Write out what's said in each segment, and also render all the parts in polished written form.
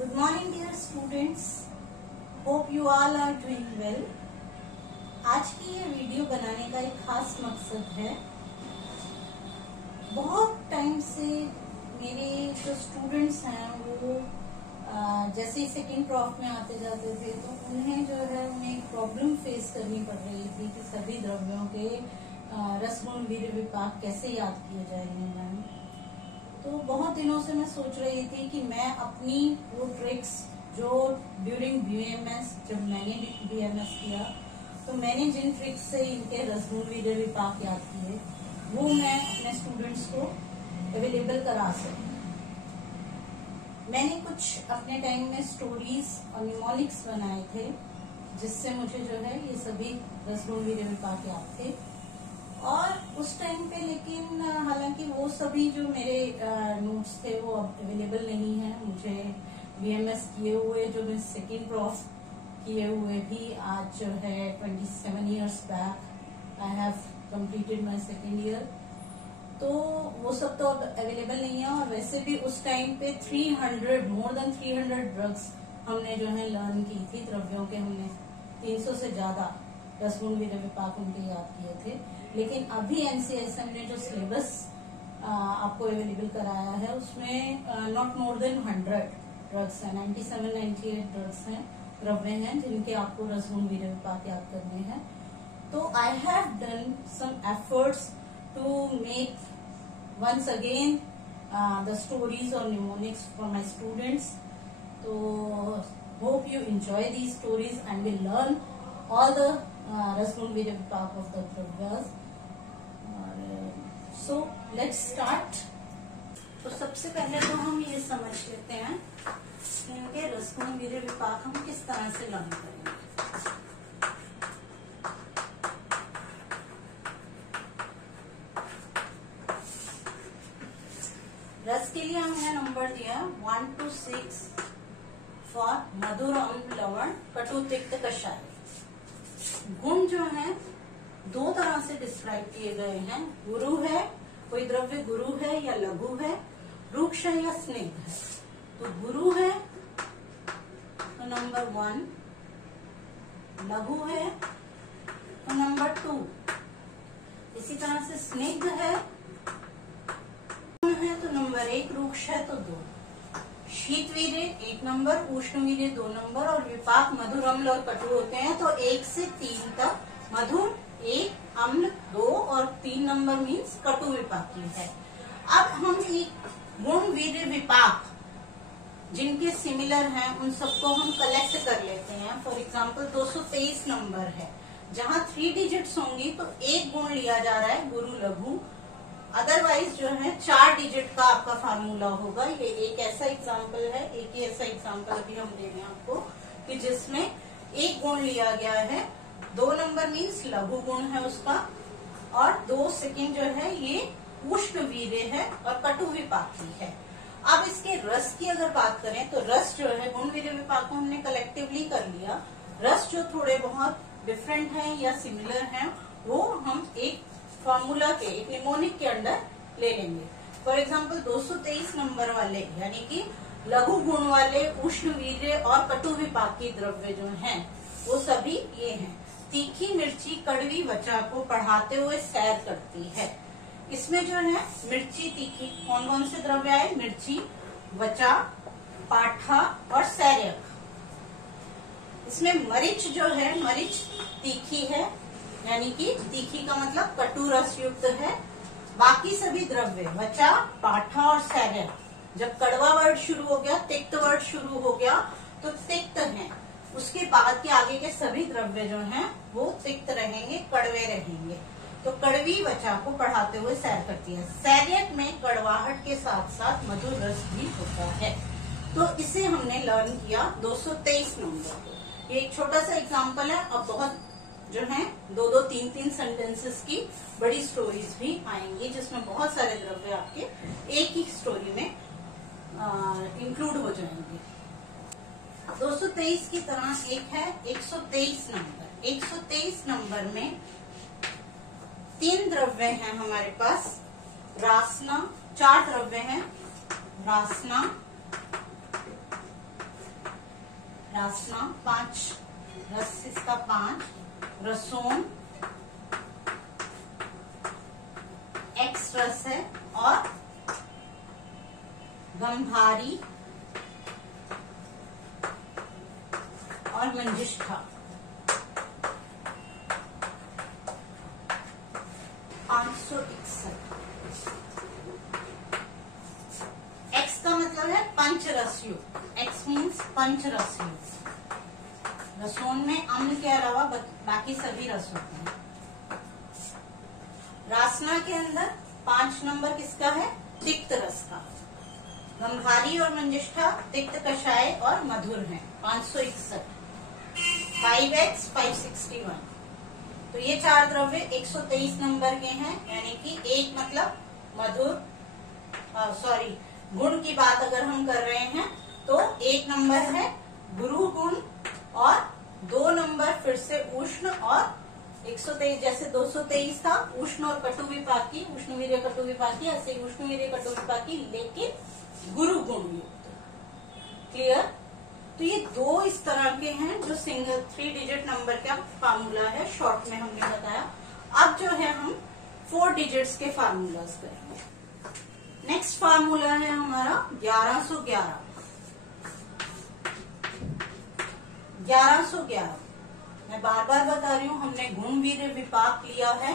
Good morning dear students. Hope you all are doing well. आज की ये video बनाने का एक खास मकसद है। बहुत टाइम से मेरे जो स्टूडेंट्स हैं वो जैसे ही सेकेंड प्रॉफ में आते जाते थे तो उन्हें जो है उन्हें एक प्रॉब्लम फेस करनी पड़ रही थी कि सभी द्रव्यों के रस गुण वीर्य विपाक कैसे याद किए जाएंगे मैम। तो बहुत दिनों से मैं सोच रही थी कि मैं अपनी वो ट्रिक्स जो ड्यूरिंग बीएमएस जब मैंने बीएमएस किया तो मैंने जिन ट्रिक्स से इनके रस गुण वीर्य विपाक याद किए वो मैं अपने स्टूडेंट्स को अवेलेबल करा सकूं। मैंने कुछ अपने टाइम में स्टोरीज और निमोनिक्स बनाए थे जिससे मुझे जो है ये सभी रस गुण वीर्य विपाक याद थे। और उस टाइम पे लेकिन हालांकि वो सभी जो मेरे नोट्स थे वो अब अवेलेबल नहीं है। मुझे बीएमएस किए हुए जो मैं सेकेंड प्रॉफ किए हुए भी आज जो है 27 years back I have completed my second year, तो वो सब तो अब अवेलेबल नहीं है। और वैसे भी उस टाइम पे मोर देन 300 ड्रग्स हमने जो है लर्न की थी द्रव्यों के। हमने 300 से ज्यादा रस गुण वीर्य विपाक उनके याद किए थे। लेकिन अभी एनसीएसएम ने जो सिलेबस आपको अवेलेबल कराया है उसमें नॉट मोर देन 100 ड्रग्स हैं, 97-98 ड्रग्स हैं, द्रव्य हैं जिनके आपको रस गुण वीर्य विपाक याद करने हैं। तो I have done some efforts to make once again the stories और न्यूमोनिक्स फॉर माई स्टूडेंट्स। तो hope you enjoy these stories and will learn all the रस गुण वीर्य विपाक of the द्रव्यास। So let's start। तो सबसे पहले तो हम ये समझ लेते हैं कि इनके रस गुण वीर्य विपाक हम किस तरह से लर्न करेंगे। रस के लिए हमने नंबर दिया 1 to 6 फॉर मधुर, अम्ल, लवण, कटु, तिक्त, कषाय। गुण जो है दो तरह से डिस्क्राइब किए गए हैं। गुरु है, कोई द्रव्य गुरु है या लघु है, रूक्ष है या स्निग्ध है। तो गुरु है तो नंबर 1, लघु है तो नंबर 2, इसी तरह से स्निग्ध है तो नंबर 1, रूक्ष है तो 2। शीत वीर्य 1 नंबर, उष्ण वीर्य 2 नंबर और विपाक मधुर, अम्ल और कटु होते हैं। तो 1 से 3 तक मधुर 1, अम्ल 2 और 3 नंबर मीन्स कटु विपाकी है। अब हम एक गुण वीर्य विपाक जिनके सिमिलर हैं उन सबको हम कलेक्ट कर लेते हैं। फॉर एग्जाम्पल 223 नंबर है, जहाँ 3 डिजिट्स होंगी तो एक गुण लिया जा रहा है गुरु लघु, अदरवाइज जो है 4 डिजिट का आपका फार्मूला होगा। ये एक ऐसा एग्जाम्पल है, एक ही ऐसा एग्जाम्पल अभी हम दे रहे हैं आपको कि जिसमें एक गुण लिया गया है, 2 नंबर मीन्स लघु गुण है उसका, और 2 सेकेंड जो है ये उष्ण वीर्य है और कटु विपाकी है। अब इसके रस की अगर बात करें तो रस जो है गुण वीर्य विपाक को हमने कलेक्टिवली कर लिया। रस जो थोड़े बहुत डिफरेंट हैं या सिमिलर हैं वो हम एक फॉर्मूला के, एक निमोनिक के अंडर ले लेंगे। फॉर एग्जाम्पल 223 नंबर वाले यानी कि लघु गुण वाले उष्ण वीर्य और कटु विपाकी द्रव्य जो हैं वो सभी ये हैं। तीखी मिर्ची कड़वी वचा को बढ़ाते हुए सैर करती है। इसमें जो है मिर्ची तीखी, कौन कौन से द्रव्य आए? मिर्ची, वचा, पाठा और सैर्यक। इसमें मरीच जो है, मरीच तीखी है यानी कि तीखी का मतलब कटु रस युक्त है। बाकी सभी द्रव्य वचा, पाठा और सैर्यक, जब कड़वा वर्ड शुरू हो गया, तिक्त वर्ड शुरू हो गया तो तिक्त है। उसके बाद के आगे के सभी द्रव्य जो हैं वो तिक्त रहेंगे, कड़वे रहेंगे। तो कड़वी वचा को बढ़ाते हुए सैर करती है। सैर्यक में कड़वाहट के साथ साथ मधुर रस भी होता है। तो इसे हमने लर्न किया 223 नंबर को। ये एक छोटा सा एग्जाम्पल है। अब बहुत जो है 2-2, 3-3 सेंटेंसेस की बड़ी स्टोरीज भी आएंगी जिसमें बहुत सारे द्रव्य आपके एक ही स्टोरी में इंक्लूड हो जाएंगे। 223 की तरह एक है 123 नंबर। 123 नंबर में 3 द्रव्य हैं हमारे पास। रासना, 4 द्रव्य हैं, रासना, रासना 5, रस इसका 5, रसोन X रस है, और गंभारी और मंजिष्ठा 561। X का मतलब है पंचरसयुक्त, X मीन्स पंचरसयुक्त। रसोन में अम्ल के अलावा बाकी सभी रस होते हैं। रासना के अंदर 5 नंबर किसका है? तिक्त रस का। गंभारी और मंजिष्ठा तिक्त, कषाय और मधुर है। 561, 5x 561। तो ये 4 द्रव्य 123 नंबर के हैं, यानी कि एक मतलब मधुर, सॉरी गुण की बात अगर हम कर रहे हैं तो 1 नंबर है गुरु गुण, और 2 नंबर फिर से उष्ण, और 123 जैसे 223 था उष्ण और कटु विपाकी, उष्ण वीर्य कटु विपाकी, ऐसे उष्ण वीर्य कटु विपाकी लेकिन गुरु गुण युक्त। क्लियर? तो ये 2 इस तरह के हैं जो सिंगल 3 डिजिट नंबर का फार्मूला है, शॉर्ट में हमने बताया। अब जो है हम 4 डिजिट्स के फार्मूलाज करेंगे। नेक्स्ट फार्मूला है हमारा 1111। 1111 मैं बार बार बता रही हूँ, हमने गुण वीर्य विपाक लिया है,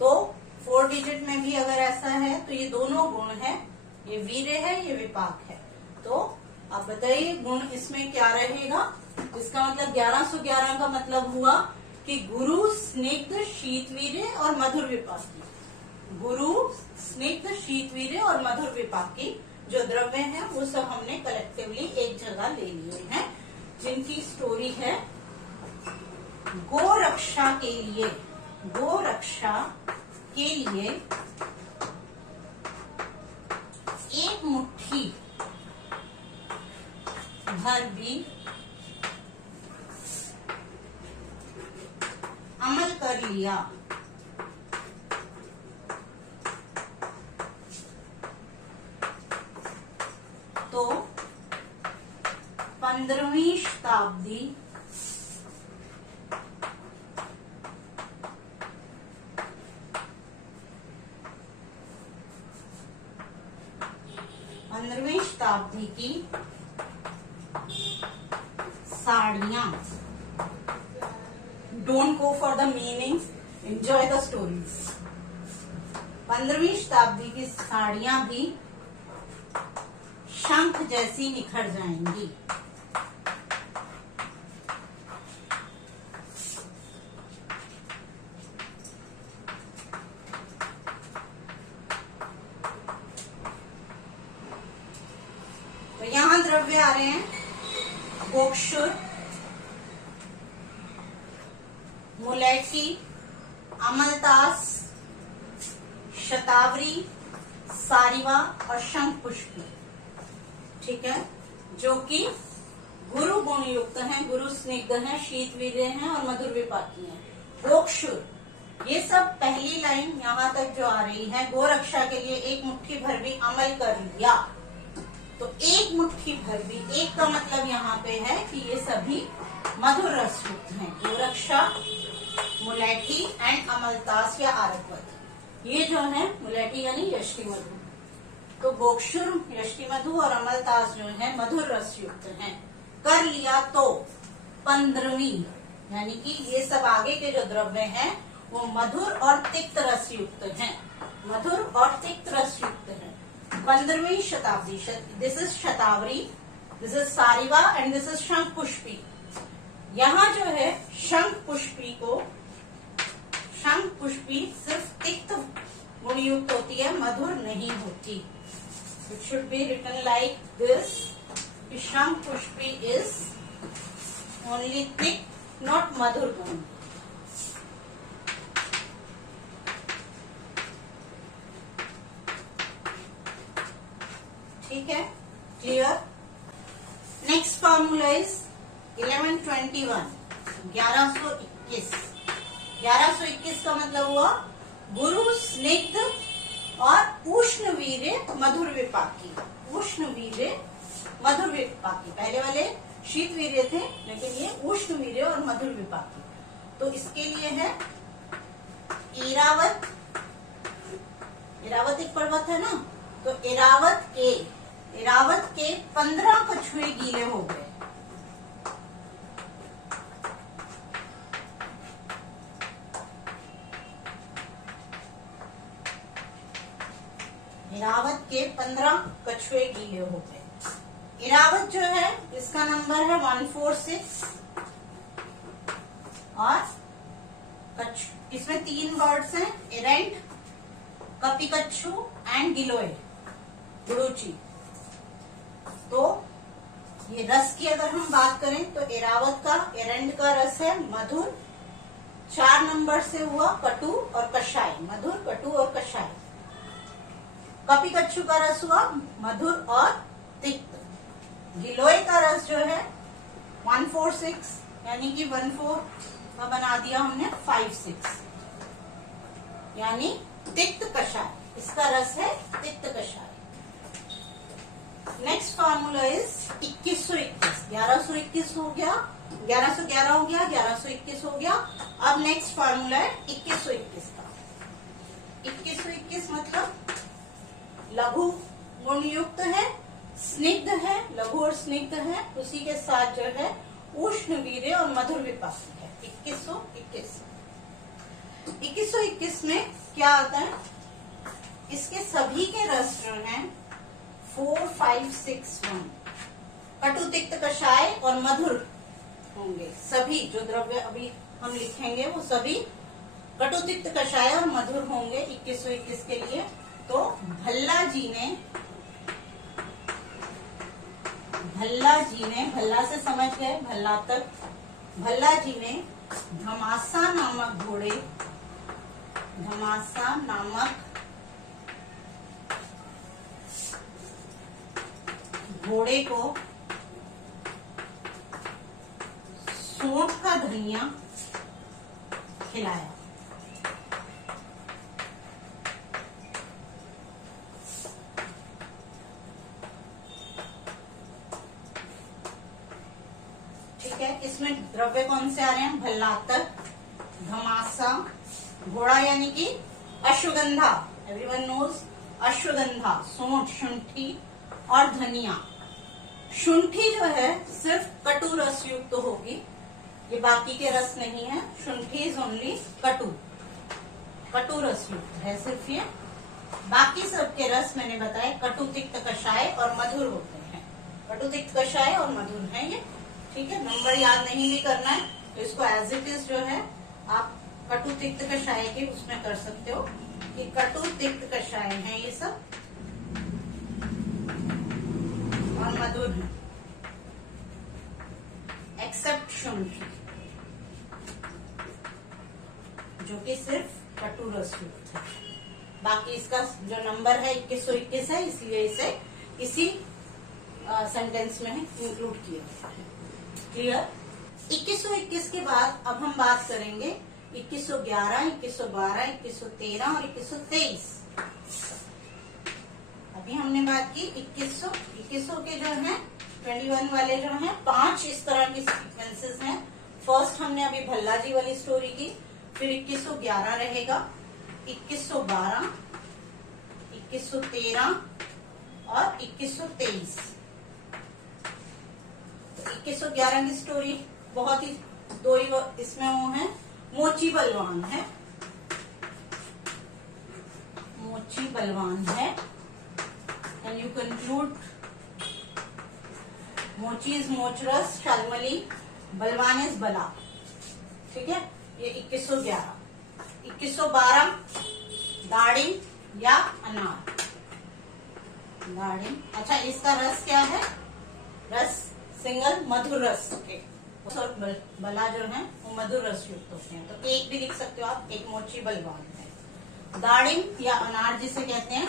तो 4 डिजिट में भी अगर ऐसा है तो ये दोनों गुण है, ये वीर्य है, ये विपाक है। तो अब बताइए गुण इसमें क्या रहेगा? इसका मतलब 1111 का मतलब हुआ कि गुरु स्निग्ध शीतवीर्य और मधुर विपाकी, गुरु स्निग्ध शीतवीर्य और मधुर विपाकी जो द्रव्य हैं वो सब हमने कलेक्टिवली एक जगह ले लिए हैं, जिनकी स्टोरी है गोरक्षा के लिए, गोरक्षा के लिए एक मुट्ठी भर भी अमल कर लिया तो 15वीं शताब्दी की साड़ियां, don't go for the meanings, enjoy the stories. 15वीं शताब्दी की साड़ियां भी शंख जैसी निखर जाएंगी। तो यहां द्रव्य आ रहे हैं गोक्षुर, मुलैठी, अमलतास, शतावरी, सारिवा और शंख पुष्पी। ठीक है, जो कि गुरु गुण युक्त हैं, गुरु स्निग्ध हैं, शीतवीर्य हैं और मधुर विपाकी हैं। गोक्षुर, ये सब पहली लाइन यहाँ तक जो आ रही है, गोरक्षा के लिए एक मुट्ठी भर भी अमल कर लिया। तो एक मुट्ठी भर भी, एक का मतलब यहाँ पे है कि ये सभी मधुर रस युक्त हैं। गोरक्षा, मुलैठी एंड अमलतास या आरकवत, ये जो है मुलैठी यानी यष्टि मधु। तो गोक्षुर, यष्टि मधु और अमलतास जो है मधुर रस युक्त हैं। कर लिया तो 15वीं, यानी कि ये सब आगे के जो द्रव्य हैं वो मधुर और तिक्त रस युक्त हैं, मधुर और तिक्त रस युक्त हैं। 15वीं शताब्दी, this is shatavari, this is sariva and this is shankhpushpi. यहाँ जो है शंख पुष्पी को, शंख पुष्पी सिर्फ तिक्त गुण युक्त होती है, मधुर नहीं होती। It should be written like this, shankhpushpi is only tikta, not madhur guna. ठीक है, क्लियर। Next formula is 1121, 1121। 1121 का मतलब हुआ गुरु स्निग्ध और उष्ण वीर्य मधुर विपाकी, उष्ण वीर्य मधुर विपाकी। पहले वाले शीत वीर्य थे, लेकिन ये उष्ण वीर्य और मधुर विपाक। तो इसके लिए है इरावत। इरावत एक पर्वत है ना, तो इरावत के 15 कछुए गीले हो गए। इरावत के 15 कछुए गीले हो गए। इरावत जो है इसका नंबर है 146 और इसमें 3 वर्ड्स हैं, एरेंट, कपिकच्छु एंड गिलोय, गुरुची। तो ये रस की अगर हम बात करें तो इरावत का एरेंट का रस है मधुर, 4 नंबर से हुआ कटु और कषाय, मधुर, कटु और कषाय। कपिकच्छु का रस हुआ मधुर और तिक्त। गिलोय का रस जो है 146 यानी कि 14 का बना दिया हमने 56 यानी तिक्त कषाय। इसका रस है तिक्त कषाय। Next formula is 2121। 1121 हो गया, 1111 हो गया, 1121 हो गया। अब नेक्स्ट फार्मूला है 2121 का। 2121 मतलब लघु गुणयुक्त है, स्निग्ध है, लघु और स्निग्ध है, उसी के साथ जो है उष्ण वीर्य और मधुर विपाकी है। 2121। 2121 में क्या आता है, इसके सभी के रस जो हैं 4, 5, 6, 1 कटु, तिक्त, कषाय और मधुर होंगे। सभी जो द्रव्य अभी हम लिखेंगे वो सभी कटु, तिक्त, कषाय और मधुर होंगे 2121 के लिए। तो भल्ला जी ने, भल्ला से समझ गए, भल्ला तक, भल्ला जी ने धमासा नामक घोड़े को सूंठ का धनिया खिलाया। इसमें द्रव्य कौन से आ रहे हैं, भल्लातक, घमासा, घोड़ा यानी कि अश्वगंधा, एवरीवन नोज अश्वगंधा, सूंठ, शुंठी और धनिया। शुंठी जो है सिर्फ कटु रस युक्त होगी, ये बाकी के रस नहीं है। शुंठी इज ओनली कटु रस युक्त है सिर्फ ये। बाकी सबके रस मैंने बताया कटु, तिक्त, कषाय और मधुर होते हैं। कटु, तिक्त, कषाय और मधुर है ये, ठीक है। नंबर याद नहीं भी करना है तो इसको एज इट इज जो है आप कटु, तिक्त, कषाय के उसमें कर सकते हो कि कटु, तिक्त, कषाय है ये सब और मधुर है, एक्सेप्ट शुंठी जो कि सिर्फ कटु रस युक्त है। बाकी इसका जो नंबर है 2121 है, इसलिए इसे इसी सेंटेंस में इंक्लूड किया है। क्लियर। 2121 के बाद अब हम बात करेंगे 2111, 2112, 2113 और 2123। अभी हमने बात की 2100 के जो है 21 वाले जो हैं 5 इस तरह की सीक्वेंसेस हैं। फर्स्ट हमने अभी भल्ला जी वाली स्टोरी की, फिर 2111 रहेगा, 2112, 2113 और 2123। 2111 की स्टोरी बहुत ही दो ही इसमें वो है, मोची बलवान है, एंड यू कंक्लूड मोची इज मोचरस, शालमली, बलवान इज बला, ठीक है। ये 2111। 2112 दाड़िम या अनार, दाड़िम। अच्छा, इसका रस क्या है, रस सिंगल मधुर रस के, और बला जो है वो मधुर रस युक्त होते हैं। तो एक भी लिख सकते हो आप, एक मोची बलवान है। दाड़िम या अनार जिसे कहते हैं,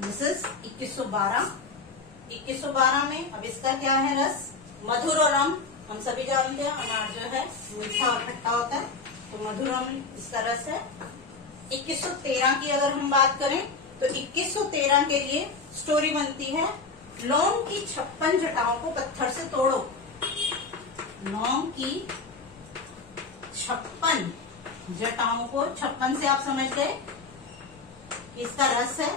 दिस इज 2112। 2112 में अब इसका क्या है रस, मधुर और अम्ल। हम सभी जानते हैं अनार जो है मीठा और खट्टा होता है, तो मधुर अम्ल इसका रस है। 2113 की अगर हम बात करें तो 2113 के लिए स्टोरी बनती है लौंग की 56 जटाओं को पत्थर से तोड़ो। लौंग की 56 जटाओं को, 56 से आप समझ गए इसका रस है,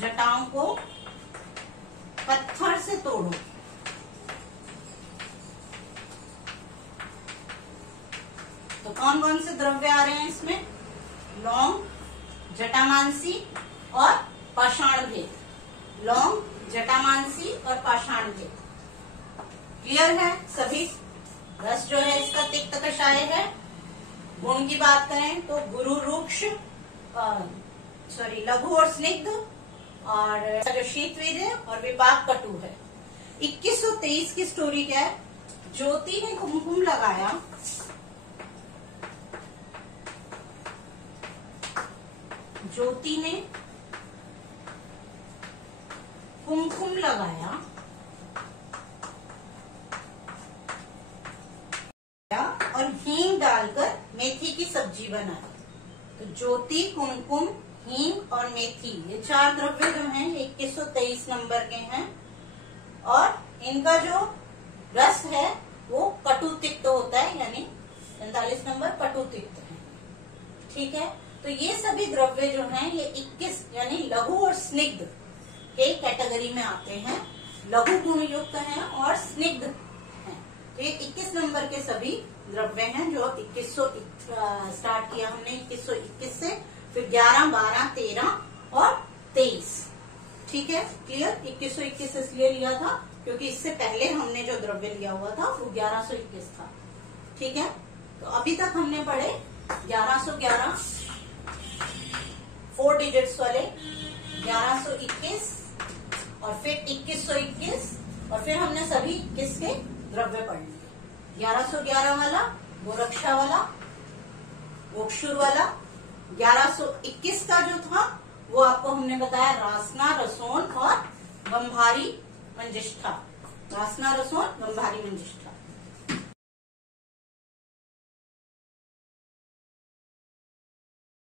जटाओं को पत्थर से तोड़ो। तो कौन कौन से द्रव्य आ रहे हैं इसमें? लौंग, जटामांसी और पाषाण भेद। लौंग, जटामांसी और पाषाण भेद। क्लियर है सभी? रस जो है इसका तिक्त कषाय है। गुण की बात करें तो गुरु रुक्ष, लघु और स्निग्ध, और जो शीतवीर है और विपाक कटु है। 2123 की स्टोरी क्या है? ज्योति ने कुमकुम लगाया, ज्योति ने कुमकुम लगाया और हींग डालकर मेथी की सब्जी बनाई। तो ज्योति, कुमकुम, हींग और मेथी, ये 4 द्रव्य जो हैं 2123 नंबर के हैं, और इनका जो रस है वो कटु तिक्त होता है, यानी 45 नंबर कटु तिक्त है। ठीक है, तो ये सभी द्रव्य जो हैं ये 21 यानी लघु और स्निग्ध के कैटेगरी में आते हैं। लघु गुण युक्त हैं और स्निग्ध हैं। तो ये 21 नंबर के सभी द्रव्य हैं जो 2100 स्टार्ट किया हमने 2121 से, फिर 11, 12, 13 और 23। ठीक है, क्लियर? 2121 इसलिए लिया था क्योंकि इससे पहले हमने जो द्रव्य लिया हुआ था वो 1121 था। ठीक है, तो अभी तक हमने पढ़े 1111 4 डिजिट्स वाले, 1121 और फिर 2121, और फिर हमने सभी 21 के द्रव्य पढ़ लिए। 1111 वाला, गोरक्षा वाला, गोक्षुर वाला। 1121 का जो था वो आपको हमने बताया रासना, रसोन और गंभारी मंजिष्ठा। रासना, रसोन, गंभारी मंजिष्ठा।